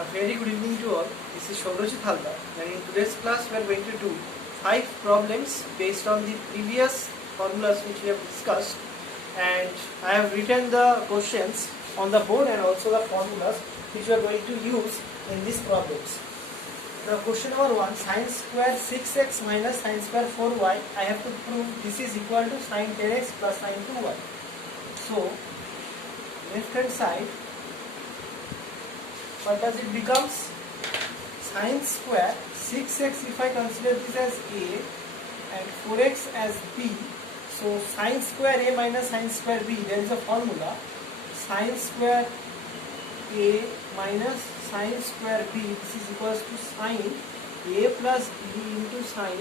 A very good evening to all. This is Shobrojit Halda, and in today's class we are going to do 5 problems based on the previous formulas which we have discussed, and I have written the questions on the board and also the formulas which we are going to use in these problems. The question number 1, sin square 6x minus sin square 4y, I have to prove this is equal to sin 10x plus sin 2y. So, left hand side, what does it becomes? Sin square 6x, if I consider this as a and 4x as b, so sin square a minus sin square b, there is a formula, sin square a minus sin square b, this is equals to sin a plus b into sin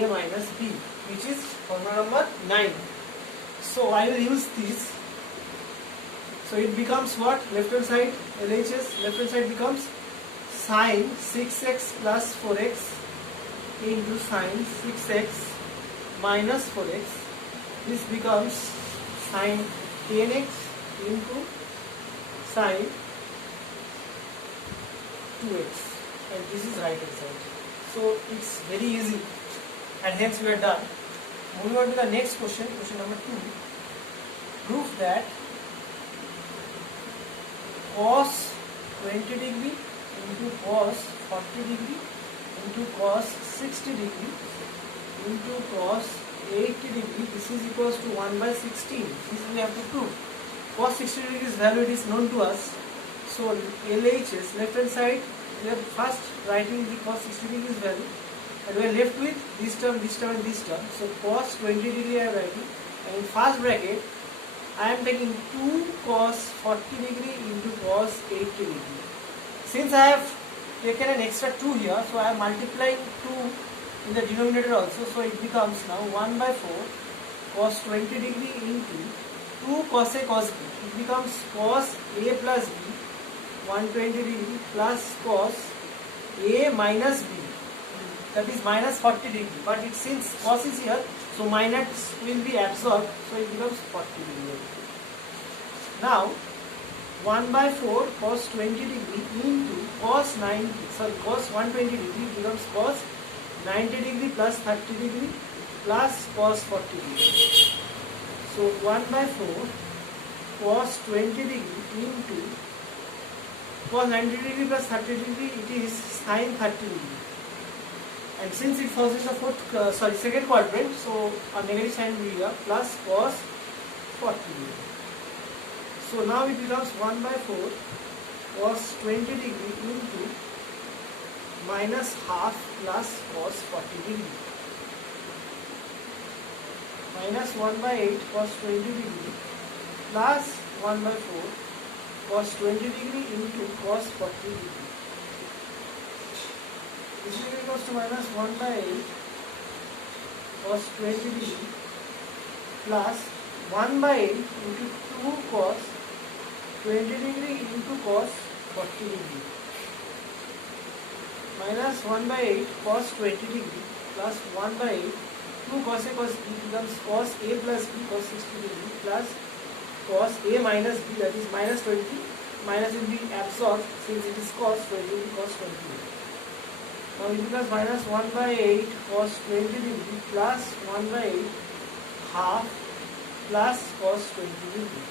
a minus b, which is formula number 9. So I will use this. So it becomes what? Left hand side, LHS, left hand side becomes sin 6x plus 4x into sin 6x minus 4x. This becomes sin 10x into sin 2x, and this is right hand side. So it's very easy, and hence we are done. Moving on to the next question, question number 2. Prove that cos 20 degree into cos 40 degree into cos 60 degree into cos 80 degree, this is equals to 1 by 16. This we have to prove. Cos 60 degrees value it is known to us. So LHS, left hand side, we are first writing the cos 60 degrees value, and we are left with this term, this term and this term. So cos 20 degree I am writing, and in first bracket I am taking 2 cos 40 degree into cos 80 degree. Since I have taken an extra 2 here, so I am multiplying 2 in the denominator also. So it becomes now 1 by 4 cos 20 degree into 2 cos A cos B. It becomes cos A plus B 120 degree plus cos A minus B, that is minus 40 degree. But it, since cos is here, so minus will be absorbed, so it becomes 40 degree. Now 1 by 4 cos 20 degree into cos 120 degree becomes cos 90 degree plus 30 degree plus cos 40 degree. So 1 by 4 cos 20 degree into cos 90 degree plus 30 degree, it is sin 30 degree. And since it falls in the second quadrant, so a negative sign will be here, plus cos 40 degree. So now it becomes 1 by 4 cos 20 degree into minus half plus cos 40 degree. Minus 1 by 8 cos 20 degree plus 1 by 4 cos 20 degree into cos 40 degree. This is equals to minus 1 by 8 cos 20 degree plus 1 by 8 into 2 cos 20 degree into cos 40 degree minus 1 by 8 cos 20 degree plus 1 by 8 2 cos A cos B becomes cos A plus B cos 60 degree plus cos A minus B, that is minus 20. Minus will be absorbed since it is cos, so it will be cos 20 degree. Now it becomes minus 1 by 8 cos 20 degree plus 1 by 8 half plus cos 20 degree.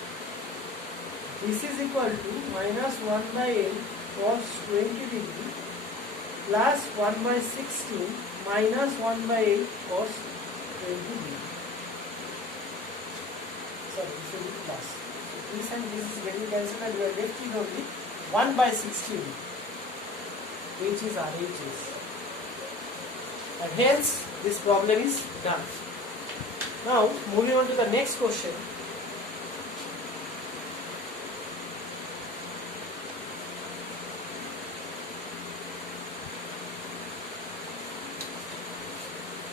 This is equal to minus 1 by 8 cos 20 degree plus 1 by 16 minus 1 by 8 cos 20 degree. Sorry, this will be plus. So this and this is getting cancelled, and we are left with only 1 by 16, which is RHS. And hence this problem is done. Now moving on to the next question.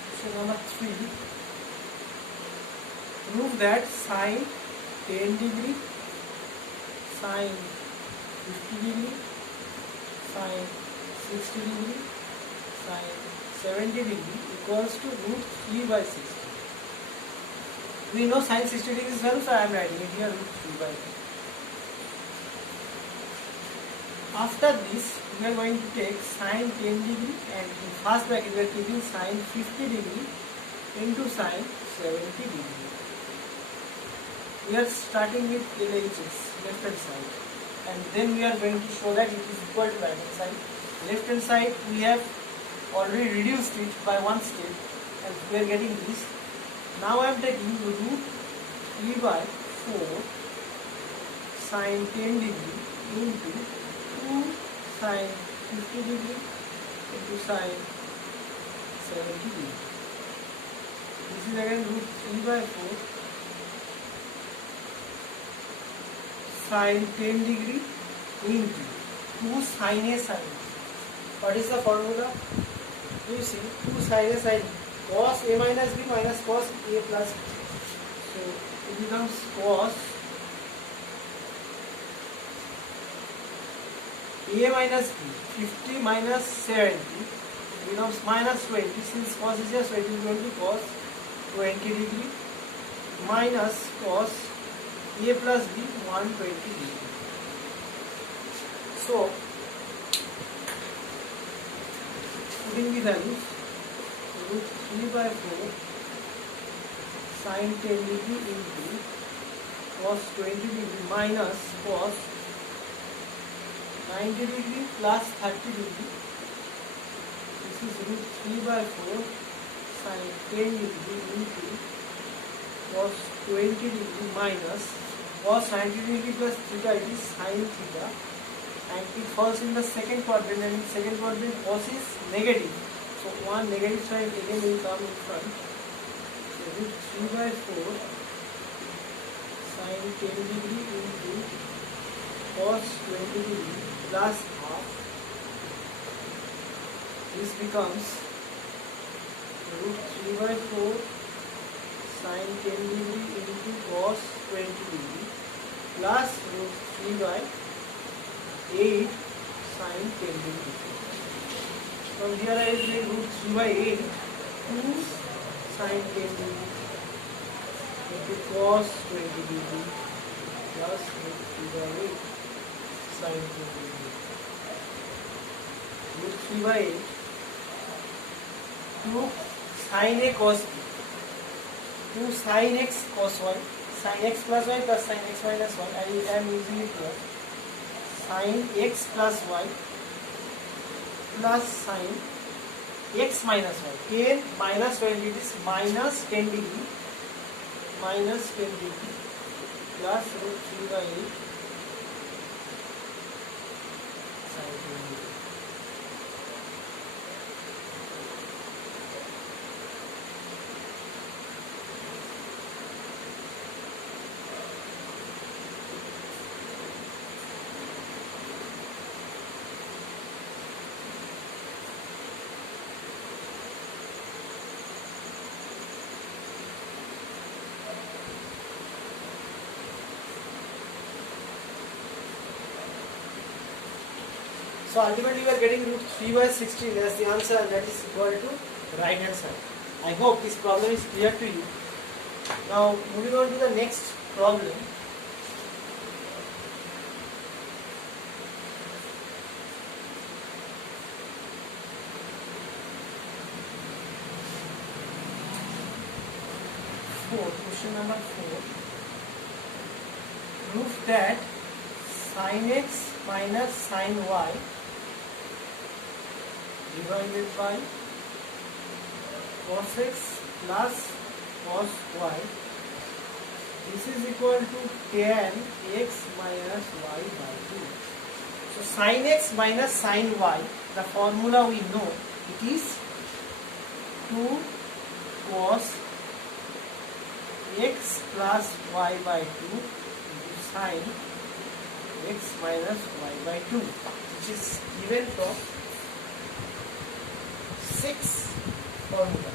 Question number 3. Prove that sin 10 degree, sin 50 degree, sin 60 degree, sin 70 degree equals to root 3 by 60. We know sin 60 degree is value, so I am writing it here root 3 by 60. After this, we are going to take sine 10 degree, and in first bracket we are taking sine 50 degree into sine 70 degree. We are starting with LHS, left hand side, and then we are going to show that it is equal to right hand side. Left hand side we have already reduced it by one step, and we are getting this. Now I am taking root 3 by 4 sine 10 degree into 2 sine 50 degree into sine 70 degree. This is again root 3 by 4 sine 10 degree into 2 sine A sine. What is the formula? You see, 2 sine A sine cos A minus B minus cos A plus B. So it becomes cos A minus B, 50 minus 70 becomes minus 20. Since cos is just 20, it is going to be cos 20 degree minus cos A plus B 120 degree. So putting the values, root 3 by 4 sine 10 degree into cos 20 degree minus cos 90 degree plus 30 degree. This is root 3 by 4 sine 10 degree into cos 20 degree minus cos 90 degree plus theta, it is sin theta, and it falls in the second quadrant, and in second quadrant cos is negative, so one negative sign again will come in front. So root 3 by 4 sine 10 degree into cos 20 degree plus half. This becomes root 3 by 4 sine 10 degree into cos 20 degree plus root 3 by 8 sine 10 degree. From here I will take root 3 by 8 2 sine 10 degree into cos 20 degree plus root 3 by 8 sine 10 degree. Root 3 by 8 2 sin A cos B, 2 sin x cos y, sin x plus y plus sin x minus y. I am using it here. Sin x plus y plus sin x minus y. 10 minus 20, it is minus 10 degree plus root 3 by 8 sin 10 degree. So ultimately we are getting root 3 by 16 as the answer, and that is equal to right hand side. I hope this problem is clear to you. Now moving on to the next problem. Question number 4. Prove that sin x minus sin y divided by cos x plus cos y, this is equal to tan x minus y by 2. So sin x minus sin y, the formula we know, it is 2 cos x plus y by 2 into sin x minus y by 2, which is given from 6 formula.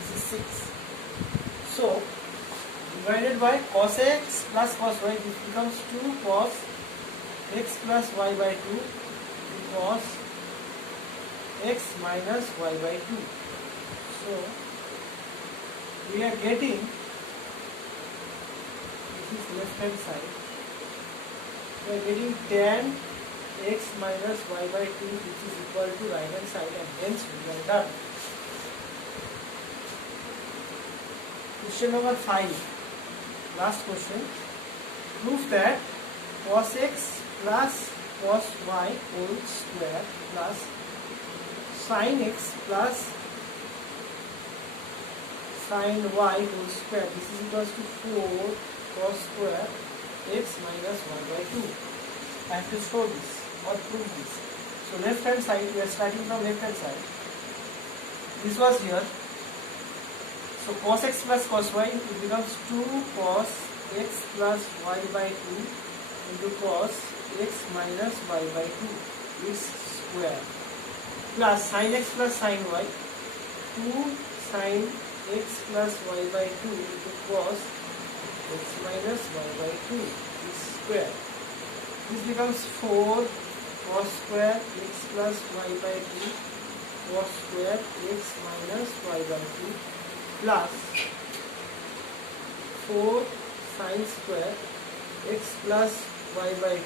This is 6. So divided by cos x plus cos y, this becomes 2 cos x plus y by 2 cos x minus y by 2. So we are getting, this is left hand side, we are getting tan x minus y by 2 which is equal to right hand side, and hence we are done. Question number 5, last question. Prove that cos x plus cos y whole square plus sin x plus sin y whole square, this is equals to 4 cos square x minus 1 by 2. I have to show this or prove this. So left hand side, we are starting from left hand side. This was here. So cos x plus cos y, it becomes 2 cos x plus y by 2 into cos x minus y by 2 is square, plus sin x plus sin y, 2 sin x plus y by 2 into cos x minus y by 2 is square. This becomes 4 cos square x plus y by 2 cos square x minus y by 2 plus 4 sin square x plus y by 2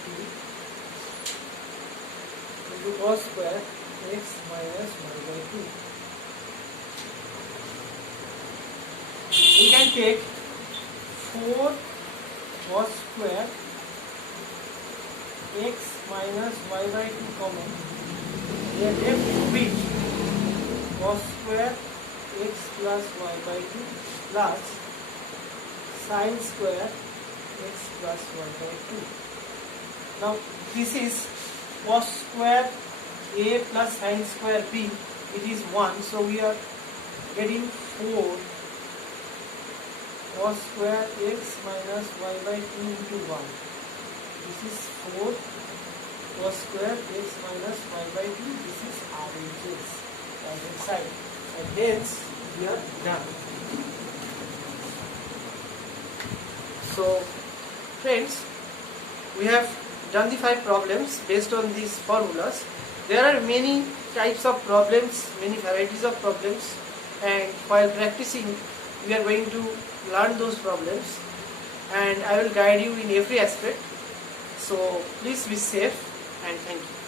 into cos square x minus y by 2. We can take 4 cos square x minus y by 2 common. We are left with cos square x plus y by 2 plus sin square x plus y by 2. Now this is cos square a plus sin square b, it is 1, so we are getting 4 cos square x minus y by 2 into 1. This is 4 cos square x minus y by 2. This is RHS, right hand side, and hence we are done. So friends, we have done the 5 problems based on these formulas. There are many types of problems, many varieties of problems, and while practicing we are going to learn those problems, and I will guide you in every aspect. So please be safe, and thank you.